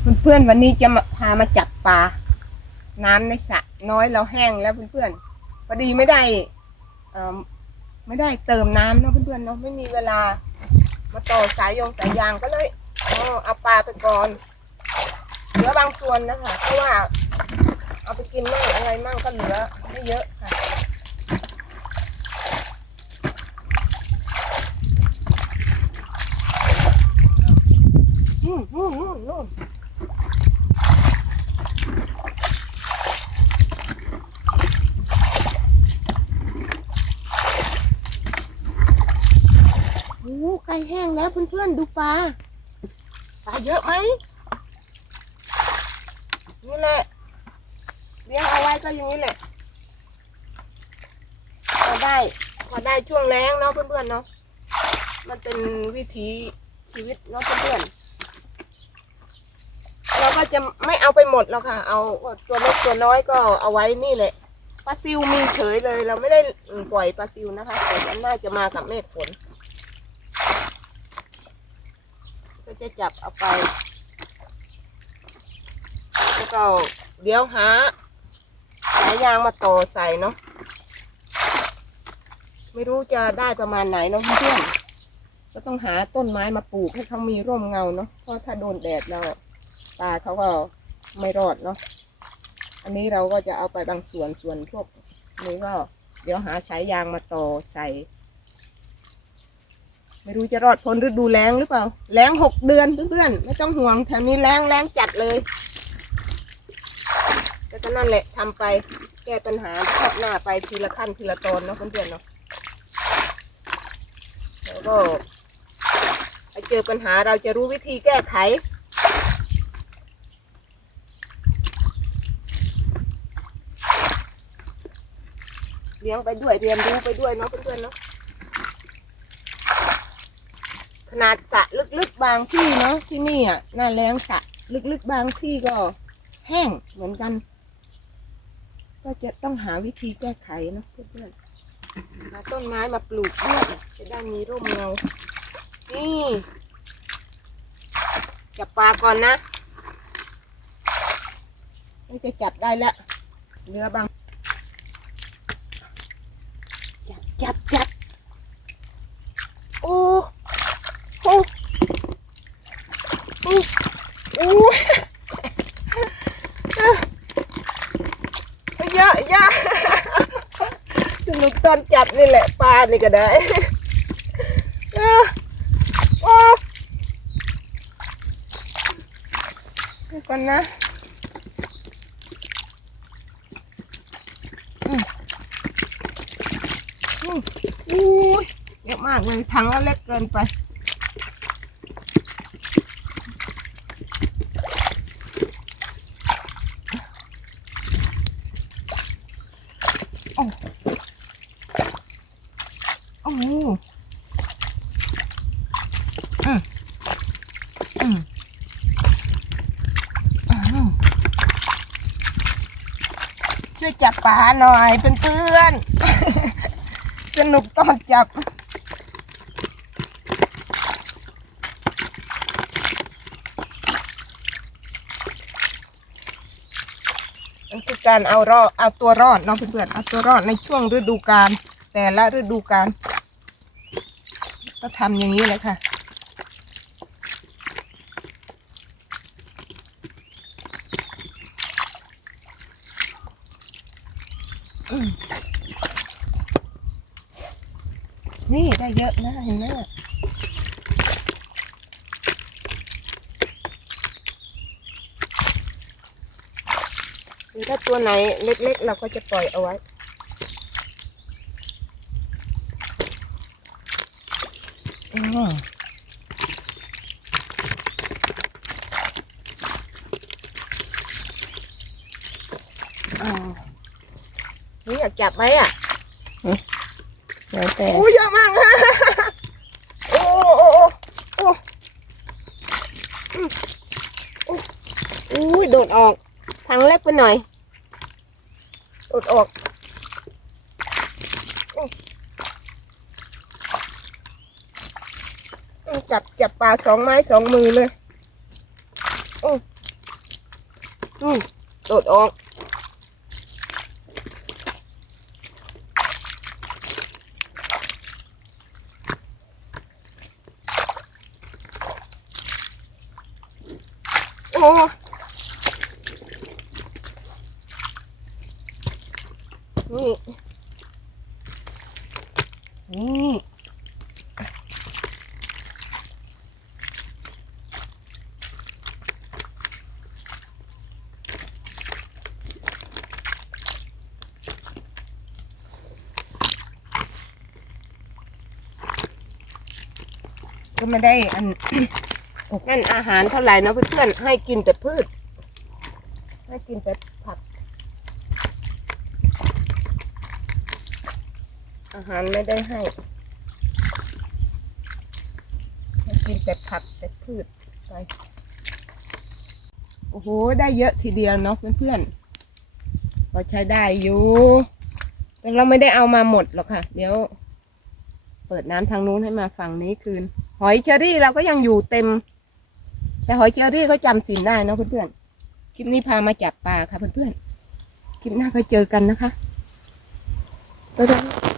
เพื่อนๆวันนี้จะมาพามาจับปลา น้ำในสระน้อยเราแห้งแล้วเพื่อนๆพอดีไม่ได้เอ่อไม่ได้เติมน้ำเนาะเพื่อนๆเนาะไม่มีเวลา มาต่อสายยงสายยางก็เลยเอาเอาปลาไปก่อนเหลือบางส่วนนะคะเพราะว่า เอาไปกินมั่งอะไรมั่งก็เหลือไม่เยอะค่ะ นู่นนู่นนู่นนู่น โอ้ไก่แห้งแล้วเพื่อนๆดูปลาปลาเยอะไหมนี่แหละเลี้ยงเอาไว้ก็อย่างนี้แหละพอได้พอได้ช่วงแรงเนาะเพื่อนๆเนาะมันเป็นวิถีชีวิตเนาะเพื่อนๆเราก็จะไม่เอาไปหมดหรอกค่ะ เอาตัวเล็กตัวน้อยก็เอาไว้นี่แหละปลาซิวมีเฉยเลย เราไม่ได้ปล่อยปลาซิวนะคะแต่นน่าจะมากับเมฆฝน ก็จะจับเอาไป แล้วก็เดี๋ยวหาสายยางมาต่อใส่เนาะ ไม่รู้จะได้ประมาณไหนเนาะเพื่อนก็ต้องหาต้นไม้มาปลูกให้เขามีร่มเงาเนาะ เพราะถ้าโดนแดดเราปลาเขาก็ไม่รอดเนาะ อันนี้เราก็จะเอาไปบางส่วนส่วนพวกนี้ก็เดี๋ยวหาสายยางมาต่อใส่ ไม่รู้จะรอดพ้นฤดูแล้งหรือเปล่า แล้งหกเดือนเพื่อนๆ ไม่ต้องห่วงแถวนี้แล้งแล้งจัดเลยแล้วก็นั่นแหละทำไป แก้ปัญหาทอดหน้าไปทีละขั้นทีละตอนเนาะเพื่อนๆเนาะ แล้วก็ไปเจอปัญหาเราจะรู้วิธีแก้ไขเลี้ยงไปด้วยเรียนรู้ไปด้วยเนาะเพื่อนๆเนาะ ขนาดสระลึกๆบางที่เนาะที่นี่อะหน้าแรงสระลึกๆบางที่ก็แห้งเหมือนกัน ก็จะต้องหาวิธีแก้ไขเนะเพื่อนๆหาต้นไม้มาปลูกด้วยจะได้มีร่มเงา นี่จับปลาก่อนนะนี่จะจับได้แล้วเรือบาง จับจับจับโอ้โอ้โอ้โอ้เยอะเยอะ สนุกต อนจับนี่แหละปลานี่ก็ได้โอ้ก่อนนะอืมอืมอุ้ยเยอะมากเลยถังก็เล็กเกินไป อืมอืมอืมช่วยจับปลาหน่อยเพื่อนๆ สนุกตอนจับมันคือการเอารอดเอาตัวรอดเนาะเพื่อนๆเอาตัวรอดในช่วงฤดูกาลแต่ละฤดูกาล ก็ทำอย่างนี้เลยค่ะ นี่ได้เยอะนะเห็นไหมถ้าตัวไหนเล็กๆ เราก็จะปล่อยเอาไว้ อืมอ้าว นี่อยากจับไหมอะแล้วแต่โอ้เยอะมากโอ้โอ้โอ้โอ้อืมโอ้อุ้ยโดดออก ทางเล็กไปหน่อย โดดออกอืม จับจับปลาสองไม้สองมือเลยอ้อืมโดดออกโอ้นี่ นี่ ก็ไม่ได้อันนั่นอาหารเท่าไหร่นะเพื่อนๆให้กินแต่พืช ให้กินแต่ผักอาหารไม่ได้ให้ ให้กินแต่ผักแต่พืชไปโอ้โห ได้เยอะทีเดียวเนาะเพื่อนๆก็ใช้ได้อยู่แต่เราไม่ได้เอามาหมดหรอกค่ะ เดี๋ยว เปิดน้ำทางนู้นให้มาฝั่งนี้คืน หอยเชอรี่เราก็ยังอยู่เต็ม แต่หอยเชอรี่เขาจำสินได้นะเพื่อนๆคลิปนี้พามาจับปลาค่ะเพื่อนๆคลิปหน้าก็เจอกันนะคะบ๊ายบาย